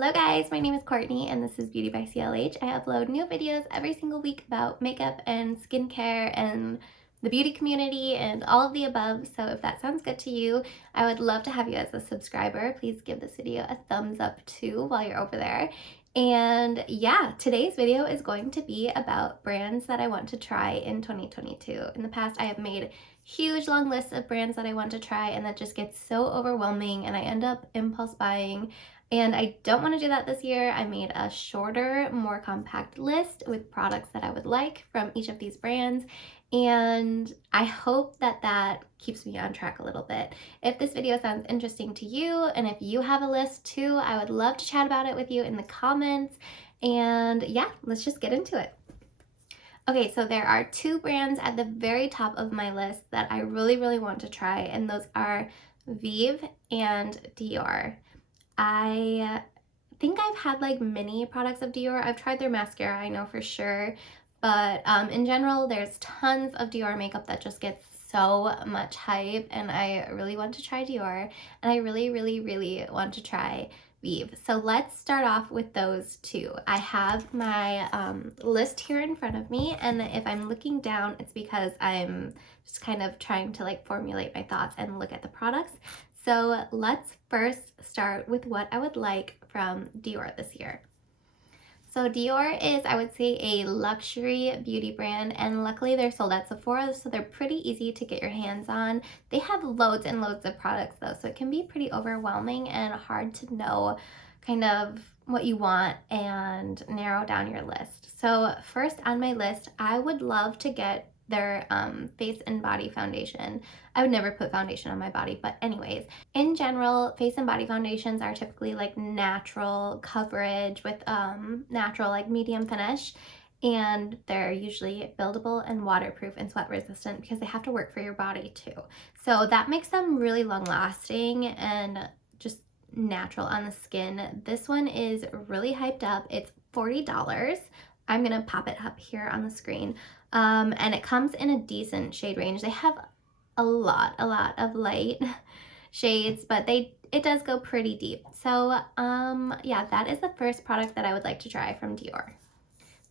Hello guys, my name is Courtney and this is Beauty by CLH. I upload new videos every single week about makeup and skincare and the beauty community and all of the above. So if that sounds good to you, I would love to have you as a subscriber. Please give this video a thumbs up too while you're over there. And yeah, today's video is going to be about brands that I want to try in 2022. In the past, I have made huge long lists of brands that I want to try, and that just gets so overwhelming and I end up impulse buying. And I don't want to do that this year. I made a shorter, more compact list with products that I would like from each of these brands. And I hope that that keeps me on track a little bit. If this video sounds interesting to you, and if you have a list too, I would love to chat about it with you in the comments. And yeah, let's just get into it. Okay, so there are two brands at the very top of my list that I really want to try, and those are Vive and Dior. I think I've had like mini products of Dior. I've tried their mascara, I know for sure, but in general, there's tons of Dior makeup that just gets so much hype, and I really want to try Dior, and I really want to try Vive. So let's start off with those two. I have my list here in front of me, and if I'm looking down, it's because I'm just kind of trying to like formulate my thoughts and look at the products. So let's first start with what I would like from Dior this year. So Dior is, I would say, a luxury beauty brand, and luckily they're sold at Sephora, so they're pretty easy to get your hands on. They have loads and loads of products though, so it can be pretty overwhelming and hard to know kind of what you want and narrow down your list. So first on my list, I would love to get their face and body foundation. I would never put foundation on my body, but anyways, in general, face and body foundations are typically like natural coverage with natural like medium finish, and they're usually buildable and waterproof and sweat resistant because they have to work for your body too. So that makes them really long lasting and just natural on the skin. This one is really hyped up. It's $40. I'm gonna pop it up here on the screen. And it comes in a decent shade range. They have a lot of light shades, but it does go pretty deep. So yeah, that is the first product that I would like to try from Dior.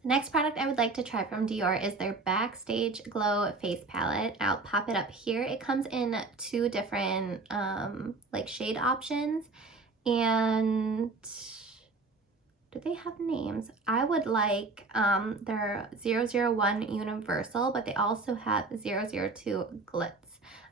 The next product I would like to try from Dior is their Backstage Glow Face Palette. I'll pop it up here. It comes in two different like shade options, and do they have names? I would like their 001 Universal, but they also have 002 Glitz.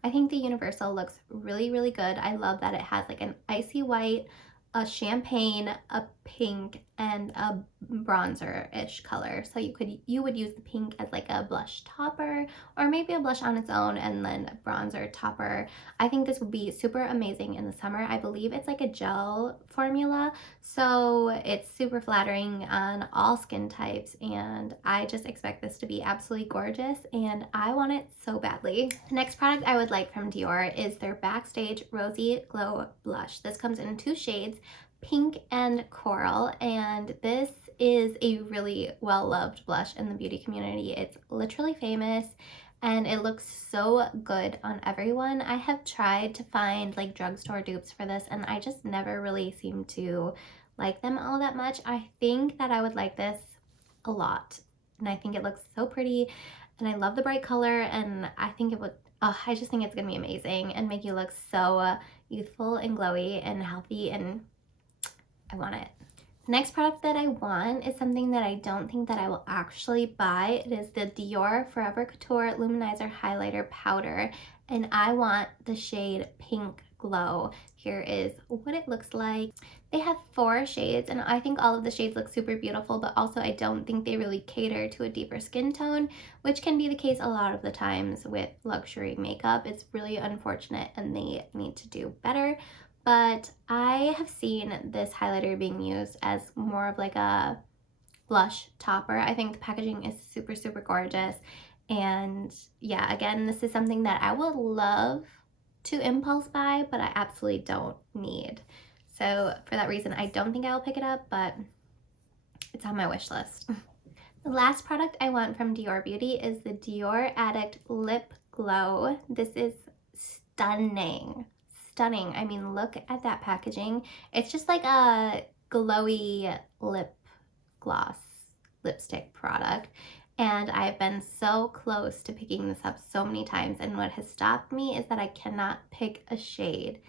I think the Universal looks really good. I love that it has like an icy white, a champagne, a pink, and a bronzer-ish color. So you would use the pink as like a blush topper, or maybe a blush on its own and then a bronzer topper. I think this would be super amazing in the summer. I believe it's like a gel formula, so it's super flattering on all skin types, and I just expect this to be absolutely gorgeous, and I want it so badly. The next product I would like from Dior is their Backstage Rosy Glow Blush. This comes in two shades, pink and coral, and this is a really well-loved blush in the beauty community. It's literally famous and it looks so good on everyone. I have tried to find like drugstore dupes for this, and I just never really seem to like them all that much. I think that I would like this a lot, and I think it looks so pretty, and I love the bright color, and I think it would I just think it's gonna be amazing and make you look so youthful and glowy and healthy, and I want it. Next product that I want is something that I don't think that I will actually buy. It is the Dior Forever Couture Luminizer Highlighter Powder, and I want the shade Pink Glow. Here is what it looks like. They have 4 shades, and I think all of the shades look super beautiful, but also I don't think they really cater to a deeper skin tone, which can be the case a lot of the times with luxury makeup. It's really unfortunate, and they need to do better. But I have seen this highlighter being used as more of like a blush topper. I think the packaging is super gorgeous. And yeah, again, this is something that I would love to impulse buy, but I absolutely don't need. So for that reason, I don't think I will pick it up, but it's on my wish list. The last product I want from Dior Beauty is the Dior Addict Lip Glow. This is stunning. I mean, look at that packaging. It's just like a glowy lip gloss lipstick product, and I've been so close to picking this up so many times, and what has stopped me is that I cannot pick a shade.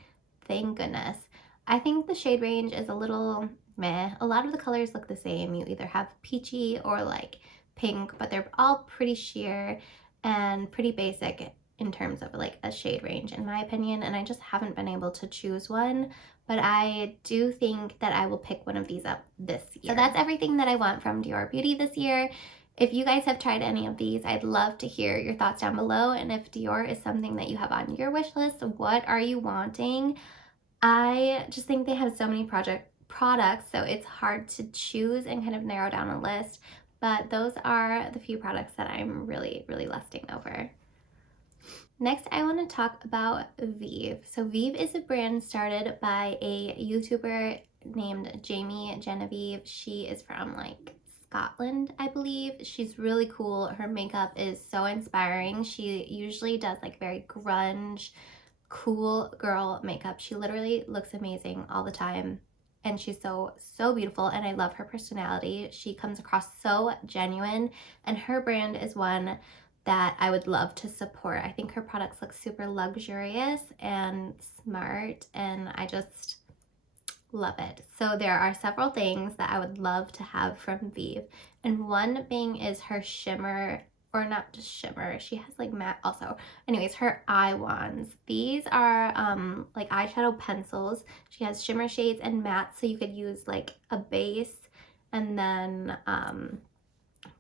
Thank goodness. I think the shade range is a little meh. A lot of the colors look the same. You either have peachy or like pink, but they're all pretty sheer and pretty basic in terms of like a shade range in my opinion, and I just haven't been able to choose one, but I do think that I will pick one of these up this year. So that's everything that I want from Dior Beauty this year. If you guys have tried any of these, I'd love to hear your thoughts down below, and if Dior is something that you have on your wish list, what are you wanting? I just think they have so many products, so it's hard to choose and kind of narrow down a list, but those are the few products that I'm really lusting over. Next, I want to talk about Vive. So Vive is a brand started by a YouTuber named Jamie Genevieve. She is from like Scotland, I believe. She's really cool. Her makeup is so inspiring. She usually does like very grunge, cool girl makeup. She literally looks amazing all the time, and she's so beautiful, and I love her personality. She comes across so genuine, and her brand is one that I would love to support. I think her products look super luxurious and smart, and I just love it. So there are several things that I would love to have from Vive, and one being is her shimmer, or not just shimmer, she has like matte also. Anyways, her eye wands. These are like eyeshadow pencils. She has shimmer shades and matte, so you could use like a base and then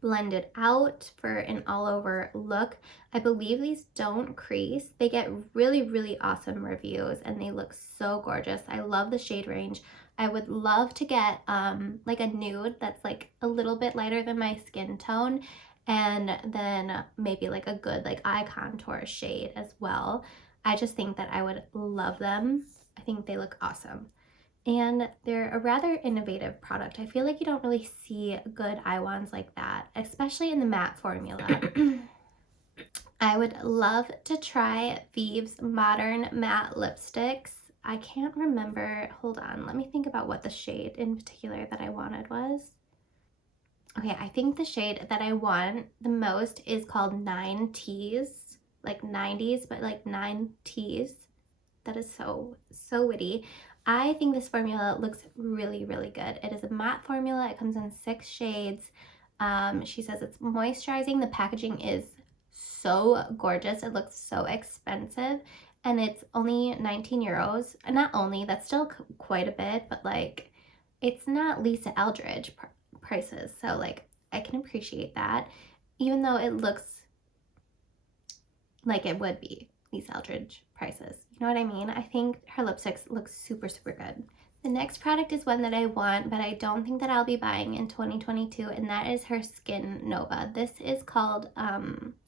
blend it out for an all over look. I believe these don't crease. They get really awesome reviews, and they look so gorgeous. I love the shade range. I would love to get like a nude that's like a little bit lighter than my skin tone, and then maybe like a good like eye contour shade as well. I just think that I would love them. I think they look awesome. And they're a rather innovative product. I feel like you don't really see good eye wands like that, especially in the matte formula. I would love to try Vive's Modern Matte Lipsticks. I can't remember, hold on, let me think about what the shade in particular that I wanted was. Okay, I think the shade that I want the most is called 9Ts, like 90s, but like 9Ts. That is so witty. I think this formula looks really good. It is a matte formula. It comes in 6 shades. She says it's moisturizing. The packaging is so gorgeous. It looks so expensive, and it's only 19 euros. Not only, that's still quite a bit, but like it's not Lisa Eldridge prices, so like I can appreciate that, even though it looks like it would be Lisa Eldridge prices. You know what I mean? I think her lipsticks look super good. The next product is one that I want, but I don't think that I'll be buying in 2022, and that is her Skin Nova. This is called,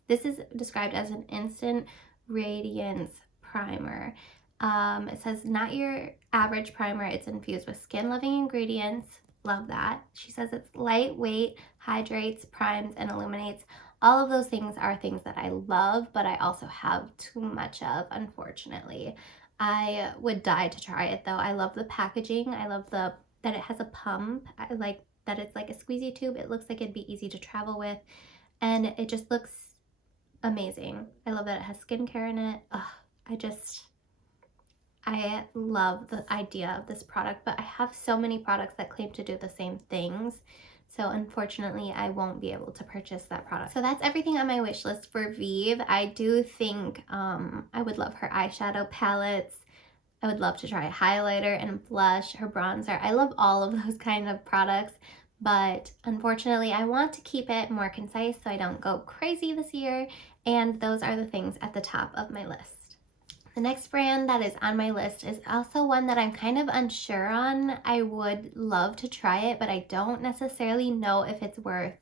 this is described as an instant radiance primer. It says not your average primer. It's infused with skin-loving ingredients. Love that. She says it's lightweight, hydrates, primes, and illuminates. All of those things are things that I love, but I also have too much of, unfortunately. I would die to try it though. I love the packaging. I love that it has a pump. I like that it's like a squeezy tube. It looks like it'd be easy to travel with, and it just looks amazing. I love that it has skincare in it. Ugh, I love the idea of this product, but I have so many products that claim to do the same things. So unfortunately, I won't be able to purchase that product. So that's everything on my wish list for Vive. I do think I would love her eyeshadow palettes. I would love to try a highlighter and blush, her bronzer. I love all of those kind of products, but unfortunately, I want to keep it more concise so I don't go crazy this year, and those are the things at the top of my list. The next brand that is on my list is also one that I'm kind of unsure on. I would love to try it, but I don't necessarily know if it's worth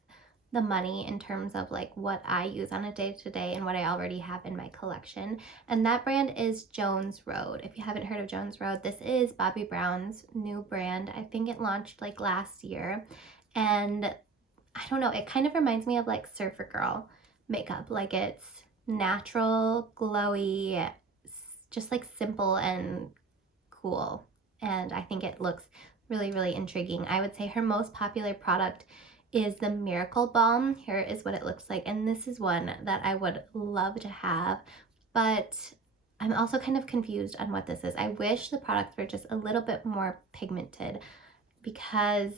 the money in terms of like what I use on a day-to-day and what I already have in my collection. And that brand is Jones Road. If you haven't heard of Jones Road, this is Bobbi Brown's new brand. I think it launched like last year. And I don't know, it kind of reminds me of like Surfer Girl makeup. Like it's natural, glowy, just like simple and cool, and I think it looks really, really intriguing. I would say her most popular product is the Miracle Balm. Here is what it looks like, and this is one that I would love to have, but I'm also kind of confused on what this is. I wish the products were just a little bit more pigmented, because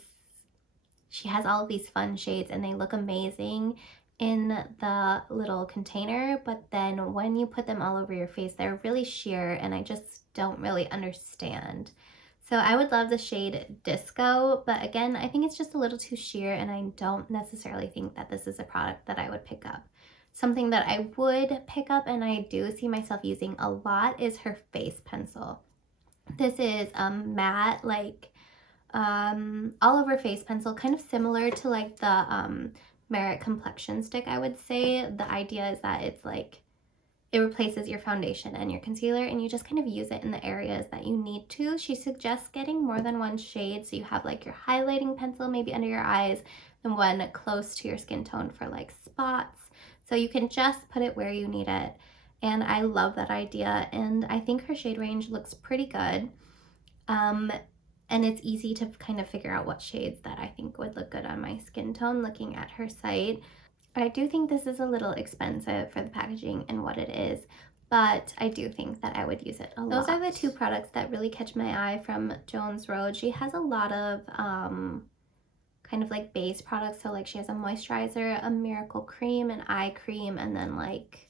she has all of these fun shades and they look amazing in the little container, but then when you put them all over your face, they're really sheer, and I just don't really understand. So I would love the shade Disco, but again, I think it's just a little too sheer, and I don't necessarily think that this is a product that I would pick up. Something that I would pick up and I do see myself using a lot is her face pencil. This is a matte, like all over face pencil, kind of similar to like the Merit complexion stick, I would say. The idea is that it's like it replaces your foundation and your concealer, and you just kind of use it in the areas that you need to. She suggests getting more than one shade, so you have like your highlighting pencil maybe under your eyes and one close to your skin tone for like spots, so you can just put it where you need it. And I love that idea, and I think her shade range looks pretty good. And it's easy to kind of figure out what shades that I think would look good on my skin tone looking at her site. I do think this is a little expensive for the packaging and what it is, but I do think that I would use it a lot. Those are the two products that really catch my eye from Jones Road. She has a lot of kind of like base products. So like she has a moisturizer, a miracle cream, an eye cream, and then like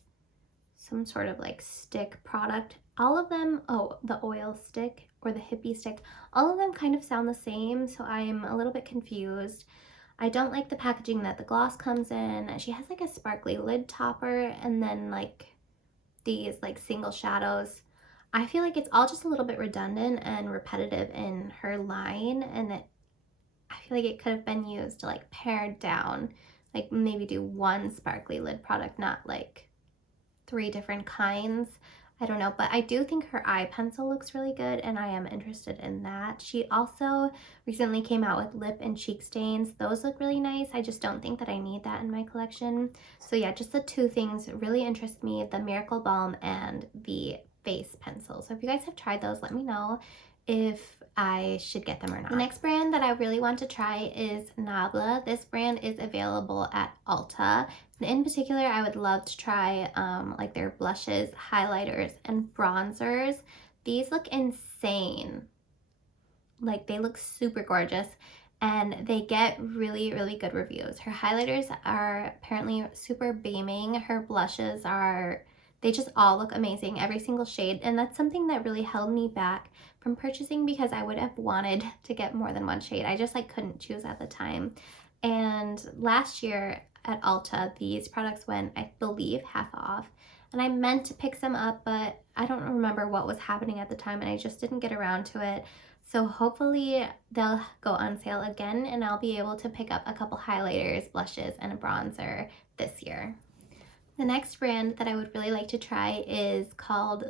some sort of like stick product. All of them, oh, the oil stick or the hippie stick, all of them kind of sound the same, so I'm a little bit confused. I don't like the packaging that the gloss comes in. She has like a sparkly lid topper and then like these like single shadows. I feel like it's all just a little bit redundant and repetitive in her line, and I feel like it could have been used to like pare down, like maybe do one sparkly lid product, not like 3 different kinds. I don't know, but I do think her eye pencil looks really good, and I am interested in that. She also recently came out with lip and cheek stains. Those look really nice. I just don't think that I need that in my collection. So yeah, just the 2 things really interest me, the Miracle Balm and the face pencil. So if you guys have tried those, let me know if I should get them or not. The next brand that I really want to try is Nabla. This brand is available at Ulta. And in particular, I would love to try like their blushes, highlighters, and bronzers. These look insane. Like they look super gorgeous, and they get really, really good reviews. Her highlighters are apparently super beaming. Her blushes are, they just all look amazing, every single shade. And that's something that really held me back from purchasing, because I would have wanted to get more than one shade. I just like couldn't choose at the time. And last year at Ulta, these products went, I believe, half off. And I meant to pick some up, but I don't remember what was happening at the time, and I just didn't get around to it. So hopefully they'll go on sale again, and I'll be able to pick up a couple highlighters, blushes, and a bronzer this year. The next brand that I would really like to try is called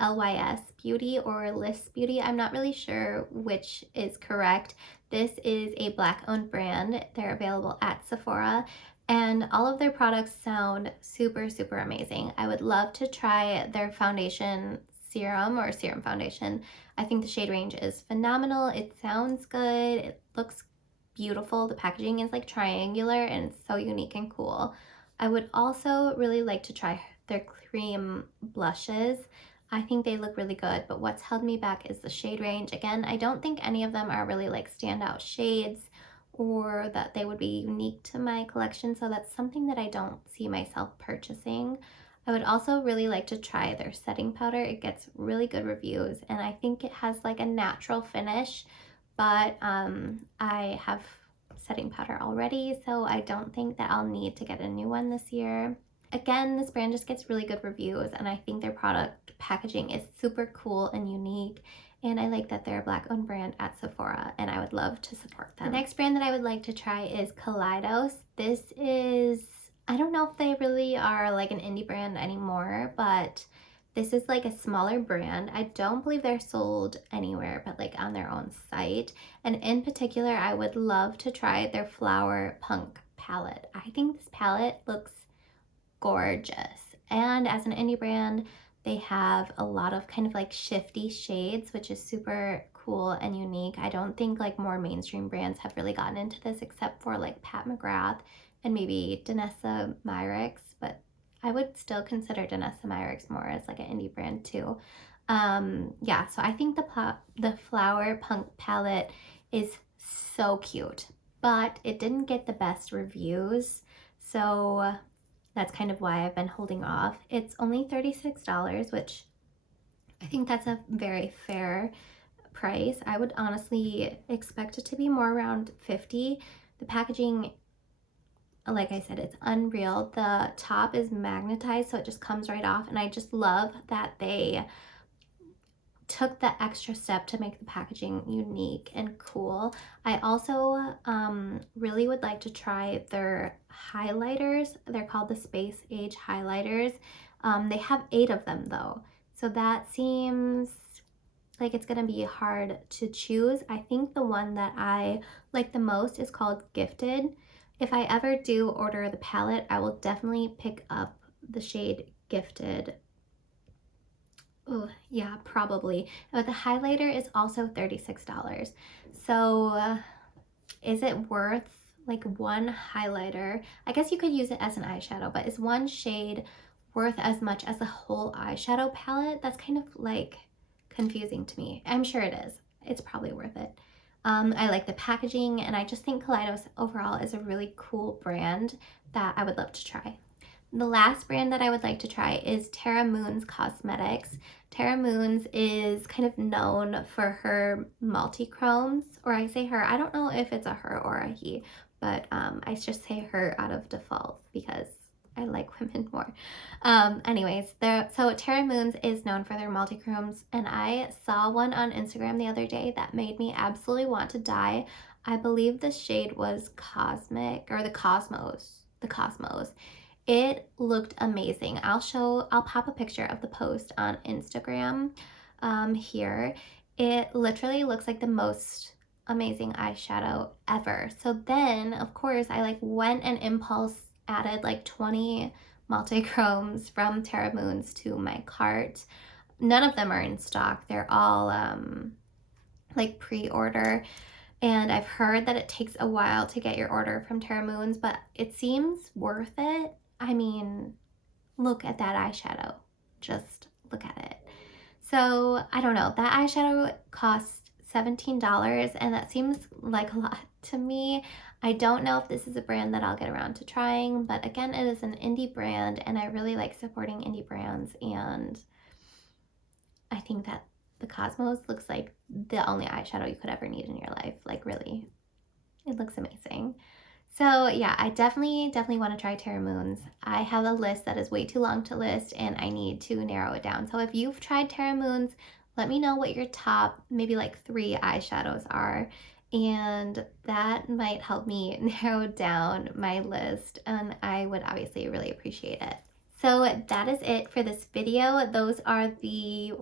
LYS Beauty or Lys Beauty. I'm not really sure which is correct. This is a Black-owned brand. They're available at Sephora, and all of their products sound super, super amazing. I would love to try their foundation serum or serum foundation. I think the shade range is phenomenal. It sounds good. It looks beautiful. The packaging is like triangular, and it's so unique and cool. I would also really like to try their cream blushes. I think they look really good, but what's held me back is the shade range. Again, I don't think any of them are really like standout shades or that they would be unique to my collection, so that's something that I don't see myself purchasing. I would also really like to try their setting powder. It gets really good reviews, and I think it has like a natural finish, but I have setting powder already, so I don't think that I'll need to get a new one this year. Again, this brand just gets really good reviews, and I think their product packaging is super cool and unique, and I like that they're a Black-owned brand at Sephora, and I would love to support them. The next brand that I would like to try is Kaleidos. This is, I don't know if they really are like an indie brand anymore, but this is like a smaller brand. I don't believe they're sold anywhere but like on their own site. And in particular, I would love to try their Flower Punk palette. I think this palette looks gorgeous. And as an indie brand, they have a lot of kind of like shifty shades, which is super cool and unique. I don't think like more mainstream brands have really gotten into this except for like Pat McGrath and maybe Danessa Myricks, but I would still consider Danessa Myricks more as like an indie brand too. Yeah, so I think the Flower Punk palette is so cute, but it didn't get the best reviews, so that's kind of why I've been holding off. It's only $36, which I think that's a very fair price. I would honestly expect it to be more around 50. The packaging, like I said, it's unreal. The top is magnetized, so it just comes right off, and I just love that they took the extra step to make the packaging unique and cool. I also really would like to try their highlighters. They're called the Space Age highlighters. They have 8 of them though, so that seems like it's gonna be hard to choose. I think the one that I like the most is called Gifted. If I ever do order the palette, I will definitely pick up the shade Gifted. Oh, yeah, probably. But the highlighter is also $36. So is it worth like one highlighter? I guess you could use it as an eyeshadow, but is one shade worth as much as the whole eyeshadow palette? That's kind of like confusing to me. I'm sure it is. It's probably worth it. I like the packaging, and I just think Kaleidos overall is a really cool brand that I would love to try. The last brand that I would like to try is Terra Moons Cosmetics. Terra Moons is kind of known for her multi-chromes, or I say her, I don't know if it's a her or a he, but I just say her out of default because I like women more. Anyways, so Terra Moons is known for their multi-chromes, and I saw one on Instagram the other day that made me absolutely want to die. I believe the shade was Cosmic, or the Cosmos. It looked amazing. I'll pop a picture of the post on Instagram here. It literally looks like the most amazing eyeshadow ever. So then, of course, I like went and impulse added like 20 multi-chromes from Terra Moons to my cart. None of them are in stock. They're all like pre-order. And I've heard that it takes a while to get your order from Terra Moons, but it seems worth it. I mean, look at that eyeshadow. Just look at it. So, I don't know. That eyeshadow cost $17, and that seems like a lot to me. I don't know if this is a brand that I'll get around to trying, but again, it is an indie brand, and I really like supporting indie brands, and I think that the Cosmos looks like the only eyeshadow you could ever need in your life. Like, really, it looks amazing. So yeah, I definitely want to try Terra Moons. I have a list that is way too long to list, and I need to narrow it down. So if you've tried Terra Moons, let me know what your top maybe like 3 eyeshadows are, and that might help me narrow down my list, and I would obviously really appreciate it. So that is it for this video. Those are the,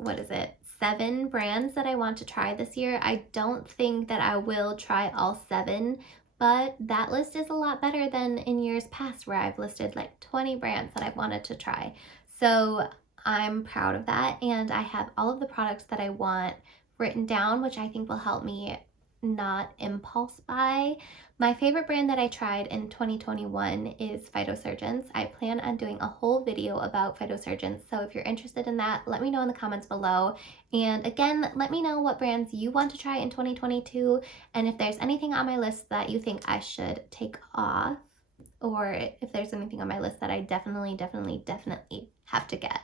7 brands that I want to try this year. I don't think that I will try all 7, but that list is a lot better than in years past where I've listed like 20 brands that I've wanted to try. So I'm proud of that, and I have all of the products that I want written down, which I think will help me not impulse buy. My favorite brand that I tried in 2021 is Phytosurgeons. I plan on doing a whole video about Phytosurgeons, so if you're interested in that, let me know in the comments below. And again, let me know what brands you want to try in 2022, and if there's anything on my list that you think I should take off, or if there's anything on my list that I definitely have to get.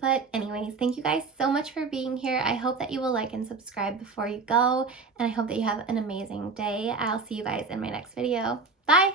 But anyways, thank you guys so much for being here. I hope that you will like and subscribe before you go, and I hope that you have an amazing day. I'll see you guys in my next video. Bye!